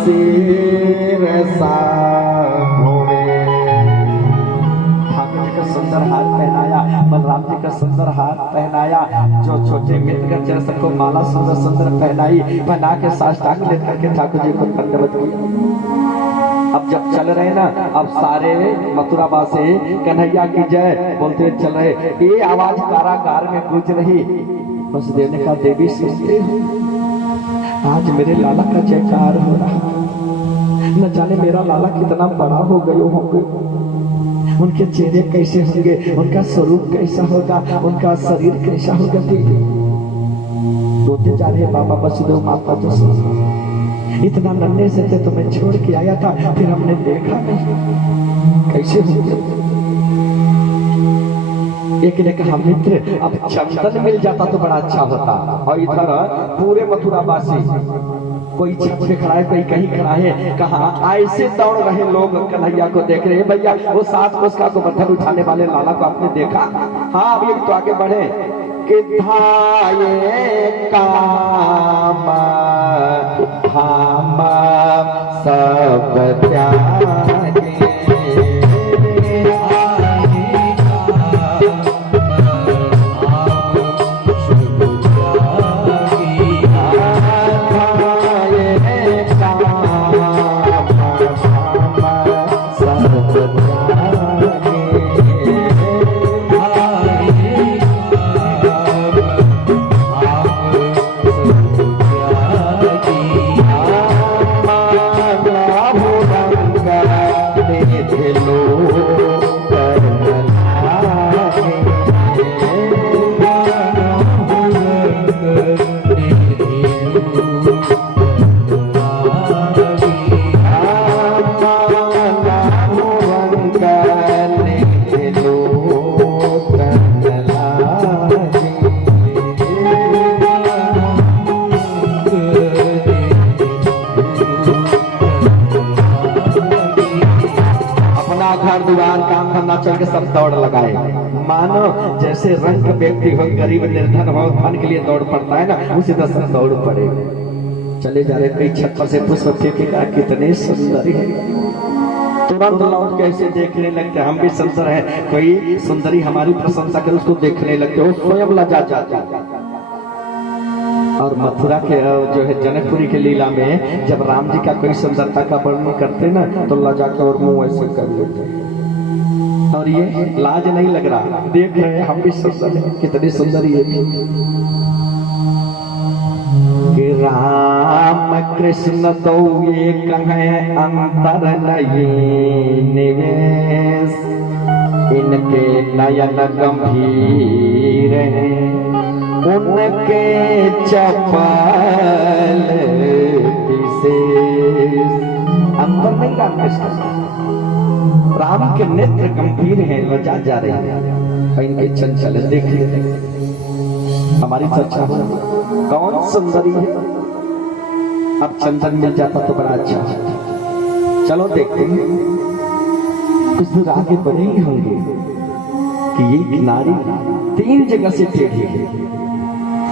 सिर साधोरे। ठाकुर जी का सुंदर हार पहनाया, बलराम जी का सुंदर हार पहनाया, जो छोटे मित्र का सबको माला सुंदर सुंदर पहना के साष्टांग लेकर के ठाकुर जी को दंडवत किया। अब जब चल रहे ना, अब सारे मथुरा वासी कन्हैया की जय बोलते हुए चल रहे। ये आवाज कारागार में गूंज रही। वसुदेव ने कहा, देवी सुनते हो, आज मेरे लाला का जयकार हो रहा। न जाने मेरा लाला कितना बड़ा हो गए होंगे, उनके चेहरे कैसे होंगे, उनका स्वरूप कैसा होगा, उनका शरीर कैसा होगा। रोते जा रहे बाबा वसुदेव माता जैसे, इतना नन्हे से थे तो मैं छोड़ के आया था, फिर हमने देखा नहीं कैसे होंगे। एक ने कहा, मित्र अब चंदन मिल जाता तो बड़ा अच्छा होता। और इधर पूरे मथुरा वासी, कोई छत पे खड़ा है, कोई कहीं खड़ा है। कहा ऐसे दौड़ रहे लोग कन्हैया को देख रहे हैं। भैया वो 7 कोस का गोवर्धन उठाने वाले लाला को आपने देखा? हाँ अभी तो आगे बढ़े कि धाये काम धाम सब त्यागे। चल के सब दौड़ लगाए। मानो जैसे रंग व्यक्ति हो, गरीब निर्धन हो, धन के लिए दौड़ पड़ता है ना, उसी तरह से दौड़ पड़े। चले जा रहे, कई छत पर से पुष्प फेंकेगा, कितने सुंदर है। तुरंत लौट के ऐसे देखने लगते, हम भी सुंदर है। कोई सुंदरी हमारी प्रशंसा करे, उसको देखने लगते, वो स्वयं लजा जाता। और मथुरा के जो है जनकपुरी के लीला में जब राम जी का कोई सुंदरता का वर्णन करते ना, तो लजा के और मुंह ऐसे कर लेते। और ये लाज नहीं लग रहा, देख रहे हैं हम भी सुंदर है, कितनी सुंदर ये थी। कि राम कृष्ण तो ये कहें अंतर नहीं निवेश, इनके नयन गंभीर हैं, उनके चपल विशेष। अंतर नहीं राम कृष्ण, राम के नेत्र गंभीर हैं, लजा जा रहे हैं, और इनके चंचल देख हमारी चर्चा हो, कौन सुंदरी है। अब चंदन मिल जाता तो बड़ा अच्छा। चलो देखते हैं, कुछ दूर आगे बढ़े ही होंगे कि ये नारी 3 जगह से टेढ़ी है,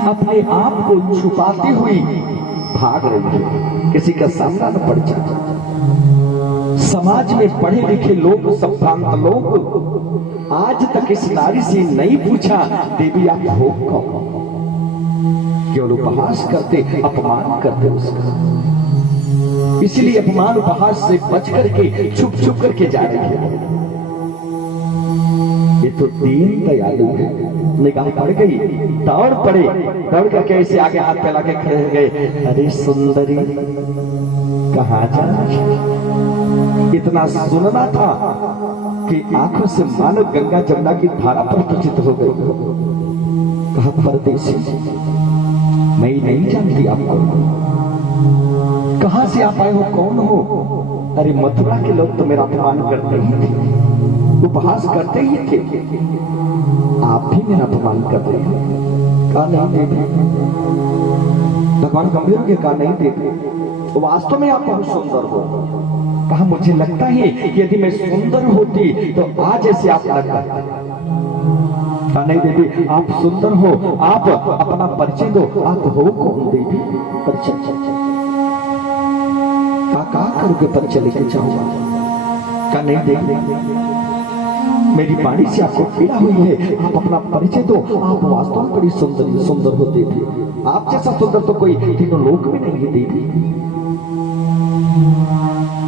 अपने आप को छुपाती हुई भाग रही है, किसी का सामना न पड़ जाए। समाज में पढ़े लिखे लोग, संभ्रांत लोग आज तक इस नारी से नहीं पूछा देवी आप हो कौन, केवल उपहास करते, अपमान करते उसका। इसलिए अपमान उपहास से बच करके छुप छुप करके जा रही है। ये तो दीन दयालु है। निगाह पड़ गई, दौड़ पड़े, दौड़ करके ऐसे आगे हाथ फैला के खड़े हो गए। अरे सुंदरी कहाँ जा रही? इतना सुनना था कि आंखों से मानो गंगा जमुना की धारा पर प्रचित हो गई। कहा परदेसी, मैं नहीं जानती आपको, कहां से आप आए हो, कौन हो? अरे मथुरा के लोग तो मेरा अपमान करते ही थे, उपहास करते ही थे, आप भी मेरा अपमान कर रहे हो। कहा नहीं देखे, भगवान गंभीर के कहा नहीं देखे, वास्तव में आप बहुत सुंदर हो। कहा मुझे लगता है कि यदि मैं सुंदर होती तो आज ऐसे आप न करते। कहा नहीं देवी, आप सुंदर हो, आप अपना परिचय दो, आप हो कौन देवी? परिचय का करके परिचय लेके जाऊंगा का नहीं देख मेरी वाणी से आपको पीड़ा हुई है, आप अपना परिचय दो। आप वास्तव में बड़ी सुंदर हो देवी, आप जैसा सुंदर तो कोई तीनों लोक में नहीं है देवी।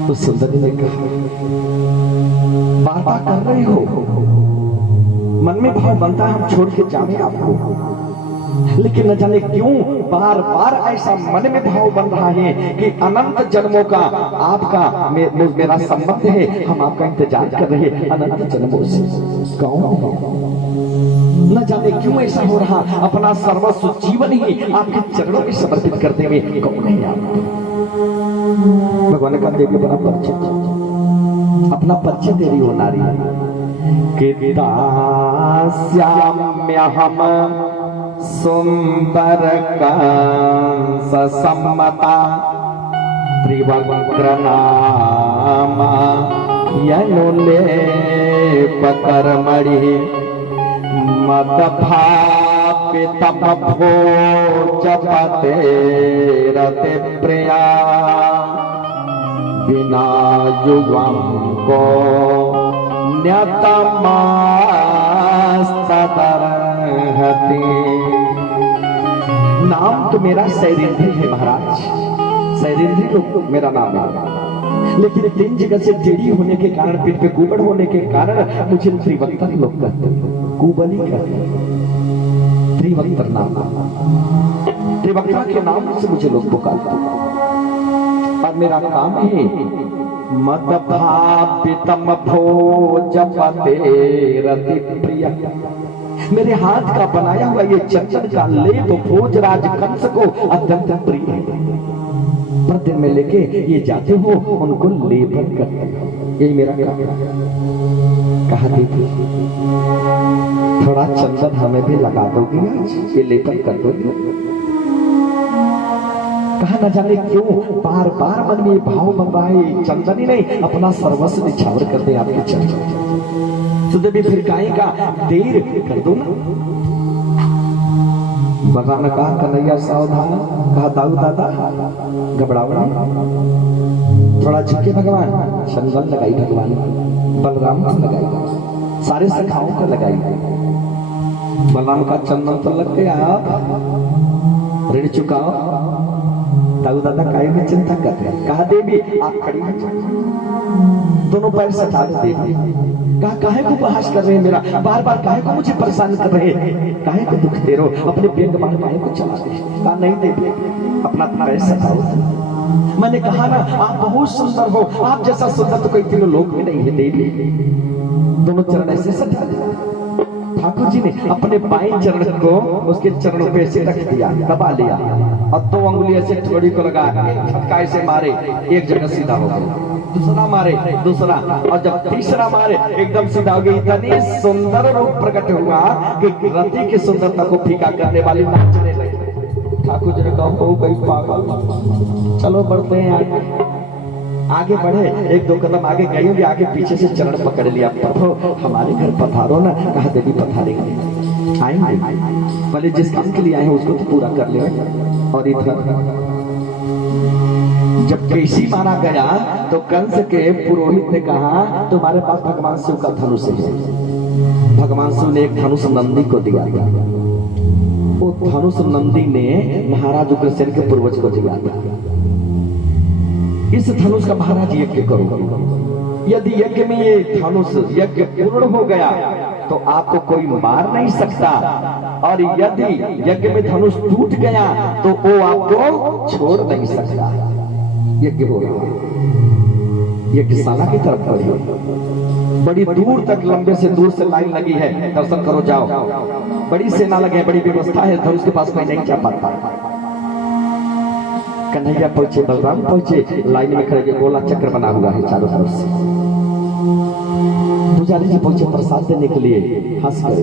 तो सुंदरी ने कहा बात कर रहे हो, मन में भाव बनता है हम छोड़ के जाने आपको, लेकिन न जाने क्यों बार बार ऐसा मन में भाव बन रहा है कि अनंत जन्मों का आपका मेरा संबंध है, हम आपका इंतजार कर रहे हैं अनंत जन्मों से। कौन है? न जाने क्यों ऐसा हो रहा, अपना सर्वस्व जीवन ही आपके चरणों में समर्पित करते हुए कौन है आप? भगवान का देवी बड़ा परिचय, अपना परिचय दे रही हो नारी के दास्याम्यहम सुंदर कंस सम्मता त्रिवक्र नामा यनुलेप कर्मणि मद भापितम भोजपते रते प्रिया बिना युगम को न्यतमास्तदर्हति। नाम तो मेरा सैरिंद्री है महाराज, सैरिंद्री तो मेरा नाम है, लेकिन तीन जगह से टेढ़ी होने के कारण, पीठ पे कुबड़ होने के कारण मुझे त्रिवक्तर लोग कहते हैं, कुबली कहते हैं। त्रिवक्तर नाम, त्रिवक्ता के नाम से मुझे लोग पुकारते हैं और मेरा काम है मद भापितम भोजपते रति प्रिय। मेरे हाथ का बनाया हुआ ये चंदन का लेप भोजराज कंस को अत्यंत प्रिय है। प्रतिदिन में लेके ये जाते हो उनको लेपन करते हो, यही मेरा काम। कहा देती थोड़ा चंदन हमें भी लगा दोगी आज, ये लेपन कर दोगी? कहा न जाने क्यों बार बार मन में भाव बन रहा है, चंदन ही नहीं अपना सर्वस्व निछावर कर दे आपके चरण। तो देवी फिर का देर कर दो ना। भगवान कहा कन्हैया सावधान, कहा दाऊ दादा घबराओ नहीं, थोड़ा झुके भगवान। चंदन लगाई भगवान, बलराम को लगाई, सारे सखाओं को लगाई। बलराम का चंदन तो लग गया, ऋण चुकाओ। दाऊ दादा काहे में चिंता कर रहे हैं? कहा देवी आप खड़ी हो जाओ, दोनों पैर सटा दे देवी। कहा काहे को बहस कर रहे हैं मेरा, बार बार काहे को मुझे परेशान कर रहे हैं, काहे को दुख दे रहे हो, अपने व्यंग बाण काहे को चला दे। कहा नहीं देवी अपना पैर सटाओ। मैंने कहा ना आप बहुत सुंदर हो, आप जैसा सुंदर तो कोई तीनों लोक में नहीं है देवी। दोनों चरण ऐसे सटा दे। ठाकुर जी ने अपने बाएं चरण को उसके चरणों पे से रख दिया, दबा लिया और दो अंगुलियों से थोड़ी को लगा, झटका से मारे, एक जगह सीधा हो गया, दूसरा मारे दूसरा, और जब तीसरा मारे एकदम सीधा हो गई। इतनी सुंदर रूप प्रकट हुआ कि रति की सुंदरता को फीका करने वाली नाचने लगी। ठाकुर जी ने कहा हो गई पागल, चलो बढ़ते हैं आगे बढ़े। एक दो कदम आगे गई होगी, आगे पीछे से चरण पकड़ लिया, प्रभु हमारे घर पधारो ना। कहा देवी पधारेंगे, आएंगे, भले जिस काम के लिए आए हैं उसको तो पूरा कर ले। और इधर जब केसी मारा गया तो कंस के पुरोहित ने कहा तुम्हारे पास भगवान शिव का धनुष है। भगवान शिव ने एक धनुष नंदी को दिया था, वो धनुष नंदी ने महाराज उग्रसेन के पूर्वज को दिया था। इस धनुष का महाराज यज्ञ करो, यदि यज्ञ में ये धनुष यज्ञ पूर्ण हो गया तो आपको कोई मार नहीं सकता, और यदि यज्ञ में धनुष टूट गया तो वो आपको छोड़ नहीं सकता। यज्ञ हो रहा, यज्ञशाला की तरफ बढ़ी, बड़ी दूर तक लंबे से दूर से लाइन लगी है, दर्शन करो जाओ, बड़ी सेना लगे, बड़ी व्यवस्था है, धनुष के पास कोई नहीं जा पाता। कन्हैया पहुंचे, बलराम पहुंचे, लाइन में खड़े गोला चक्र बना हुआ है चारों तरफ से। पुजारी जी पहुंचे प्रसाद देने के लिए, हंस गए।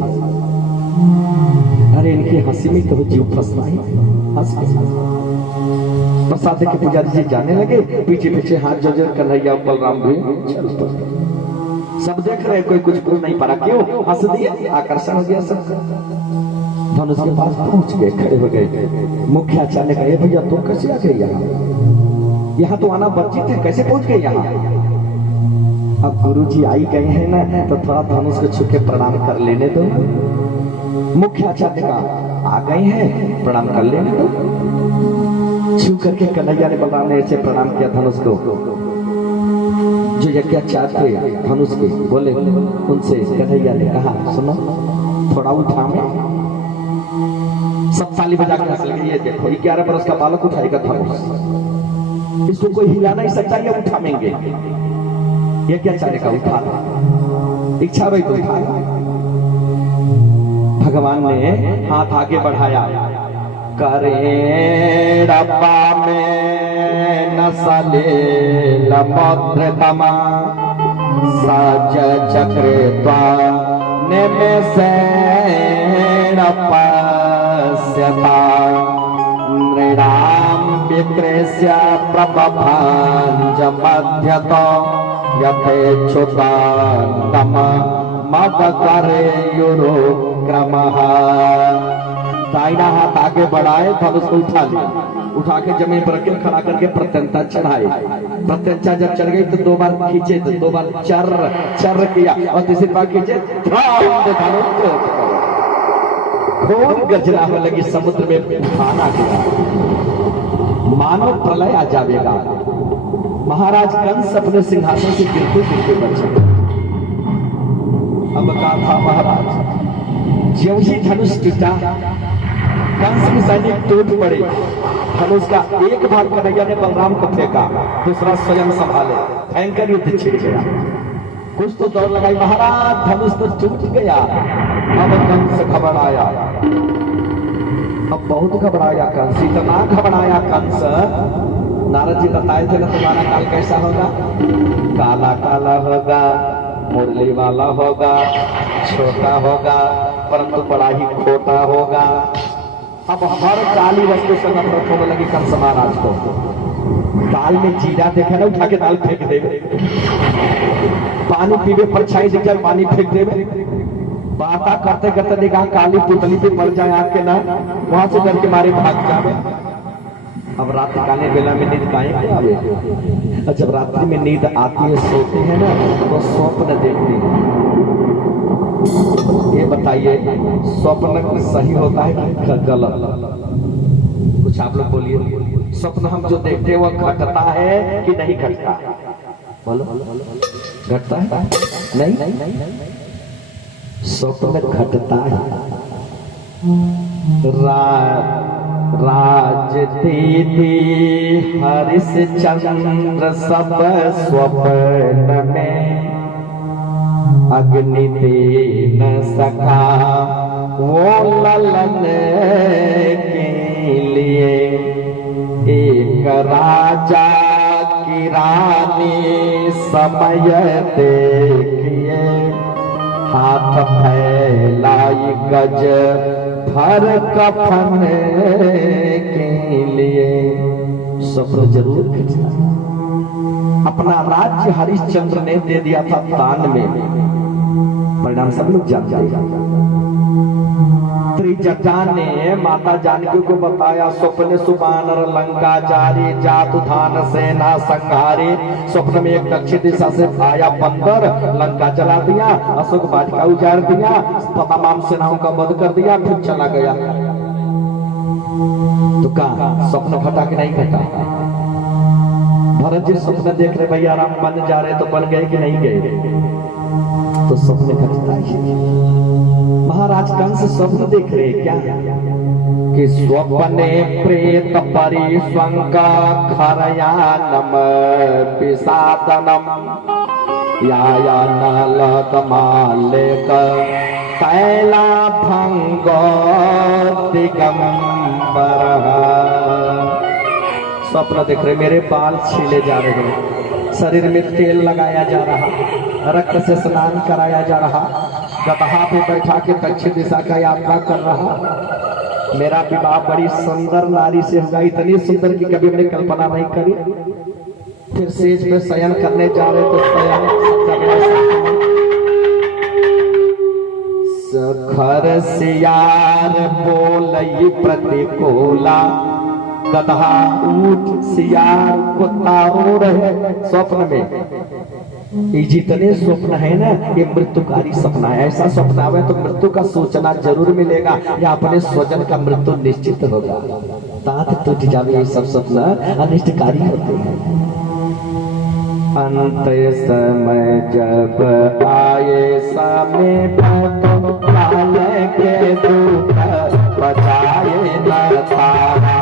अरे इनकी हंसी में तो जीव फंसना है, हंस गए। प्रसाद दे के पुजारी जी जाने लगे, पीछे पीछे हाथ जोड़े कन्हैया बलराम भी सब देख रहे, कोई कुछ बोल नहीं पा रहा, क्यों हंस दिए, आकर्षण हो गया सब। धनुष के पास पहुंच गए, खड़े हो गए। मुखियाचार्य कहे भैया तुम कैसे आ गए यहाँ? यहाँ तो आना वर्जित है, कैसे पहुंच गए यहाँ? अब गुरुजी आई गए हैं ना, तो थोड़ा धनुष को छू के प्रणाम कर लेने दो। मुख्य आचार्य का आ गए हैं, प्रणाम कर लेने दो। छू करके कन्हैया ने बलराम ने ऐसे प्रणाम किया धनुष को। जो यज्ञाचार्य थे धनुष के बोले, उनसे कन्हैया ने कहा, सुनो थोड़ा उठा में। सब ताली बजा के हंस लगे, ये देखो 11 बरस का बालक उठाएगा धनुष, इसको कोई हिला नहीं सकता, ये उठाएंगे। यज्ञाचार्य का उठा, इच्छा भाई तो उठा। भगवान ने हाथ आगे बढ़ाया, करे डब्बा में नसले लमुद्रतमा सज चक्र में से पश्यता नृणाम विक्रेस्य प्रबभांज मध्यतो यथेच्छुता तम मद करे युरुक्रमः। दाहिना हाथ आगे बढ़ाए, धनुष को उठा लिया, उठा के जमीन पर रखे, खड़ा करके प्रत्यंता चढ़ाए। प्रत्यंता जब चढ़ गई तो 2 बार खींचे, तो 2 बार चर किया, और तीसरी बार खींचे, खूब गजरा हो लगी, समुद्र में उफान आ गया, मानो प्रलय आ जाएगा। महाराज कंस अपने सिंहासन से गिरते गिरते बचे। अब कहा था महाराज, ज्यों ही धनुष टूटा, कंस के सैनिक टूट पड़े। धनुष का एक भाग कन्हैया ने बलराम को फेंका, दूसरा स्वयं संभाले, भयंकर युद्ध छिड़ गया। कुछ तो दौड़ लगाई, महाराज धनुष तो टूट गया। अब कंस घबराया, अब बहुत घबराया कंस, इतना घबराया कंस। नारद जी बताए थे ना, तुम्हारा काल कैसा होगा? काला काला होगा, मुरली वाला होगा, छोटा होगा, परंतु बड़ा ही खोटा होगा। अब हर काली वस्तु से नफरत होने लगी कंस महाराज को। दाल में जीरा देखा ना, उठा के दाल फेंक देवे, पानी पीवे परछाई दिख जाए पानी फेंक देवे, बाता करते करते निगाह काली पुतली पे पड़ जाए आग के ना, वहां से डर के मारे भाग जावे। अब रात काले बेला में नींद काहे के आवे? और जब रात्रि में नींद आती है, सोते हैं ना, तो स्वप्न देखते हैं। ये बताइए स्वप्न सही होता है कि गलत? कुछ आप लोग बोलिए। स्वप्न हम जो देखते हैं वो घटता है कि नहीं घटता? बोलो, घटता है? नहीं, स्वप्न घटता है। राज दीदी हरिश्चंद्र सब स्वप्न में अग्नि दे न सका वो ललन के लिए। एक राजा की रानी समय देखिए, हाथ फैलाई गज भर कफन के लिए। स्वप्न जरूर घटता। अपना राज्य हरिश्चंद्र ने दे दिया था दान में, परिणाम सब लोग जानते हैं। त्रिजटा ने माता जानकी को बताया, स्वप्न सुबानर लंका जारी, जातु धान सेना संहारी। स्वप्न में एक दक्षिण दिशा से आया बंदर, लंका जला दिया, अशोक वाटिका उजाड़ दिया, तमाम सेनाओं का वध कर दिया, फिर चला गया। तो कहा स्वप्न घटा कि नहीं घटा? भरत जी स्वप्न देख रहे, भैया राम बन जा रहे, तो बन गए कि नहीं गए? तो स्वप्न घटता है। महाराज कंस स्वप्न देख रहे क्या? कि स्वप्ने प्रेत परिस्वंका खरयानम पिसादनम याया नलत मालिक कैला भंगो दिगंबर। स्वप्न देख रहे, मेरे बाल छीले जा रहे, शरीर में तेल लगाया जा रहा, रक्त से स्नान कराया जा रहा, गदहा पे बैठा के दक्षिण दिशा का यात्रा कर रहा। मेरा विवाह बड़ी सुंदर नारी से होगा, इतनी सुंदर कि कभी मैंने कल्पना नहीं करी। फिर सेज पे शयन करने जा रहे तो शयन सखर सियार बोलई प्रतिकूला, गधा, ऊंट, सियार, कुत्ता रो रहे स्वप्न में। ये जितने स्वप्न है ना, ये मृत्युकारी सपना है। ऐसा स्वप्न आवे तो मृत्यु का सूचना जरूर मिलेगा या अपने स्वजन का मृत्यु निश्चित होगा। तात टूट जावे, ये सब स्वप्न अनिष्टकारी होते हैं। अंत समय जब आए समय तो काल के दूत बचाए न तारा।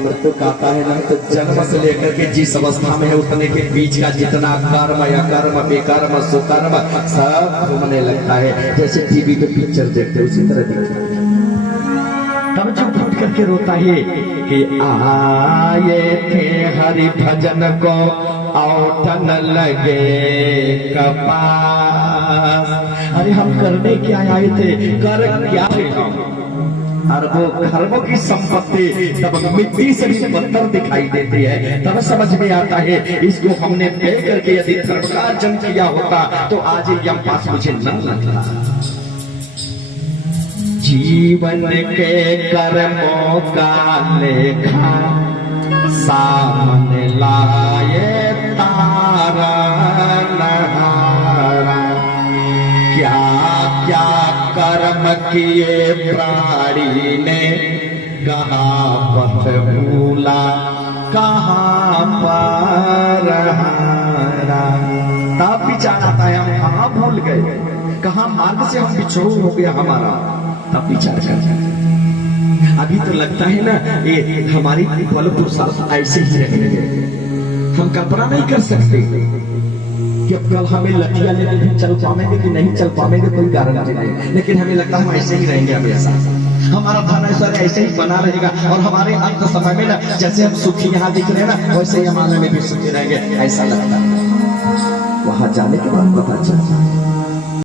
मृत्यु आता है ना, तो जन्म से लेकर के जिस अवस्था में है उतने के बीच का जितना कर्म या कर्म बेकर्म सुकर्म सब घूमने लगता है। जैसे टीवी पे पिक्चर देखते उसी तरह दिखता है। तब जब फट करके रोता है कि आए थे हरि भजन को औटन लगे कपास। अरे हम करने क्या आए थे, कर क्या थे हम? अरबों खरबों की संपत्ति तब मिट्टी से भी पत्थर दिखाई देती है। तब समझ में आता है इसको हमने दे करके यदि धर्म का अर्जन किया होता तो आज यम पास मुझे न लगता। जीवन के कर्मों का लेखा सामने लाए तारा नहारा। क्या क्या कर्म किए प्राणी ने, कहाँ पथ भूला कहाँ पर हारा। तब विचार आता है हम कहाँ भूल गए, कहाँ मार्ग से हम बिछोड़ हो गया हमारा। तब विचार करते हैं। अभी तो लगता है ना ये हमारी पल पुरुषार्थ ऐसे ही रहेंगे। हम कल्पना नहीं कर सकते कि अब कल हमें लठिया लेके भी चल पाएंगे कि नहीं चल पाएंगे, कोई गारंटी नहीं। लेकिन हमें लगता है हम ऐसे ही रहेंगे हमेशा। हमारा धन ऐश्वर्य ऐसे ही बना रहेगा और हमारे अंत समय में ना जैसे हम सुखी यहाँ दिख रहे हैं ना, वैसे ही हमारे में भी सुखी रहेंगे, ऐसा लगता है। वहां जाने के बाद पता चलता है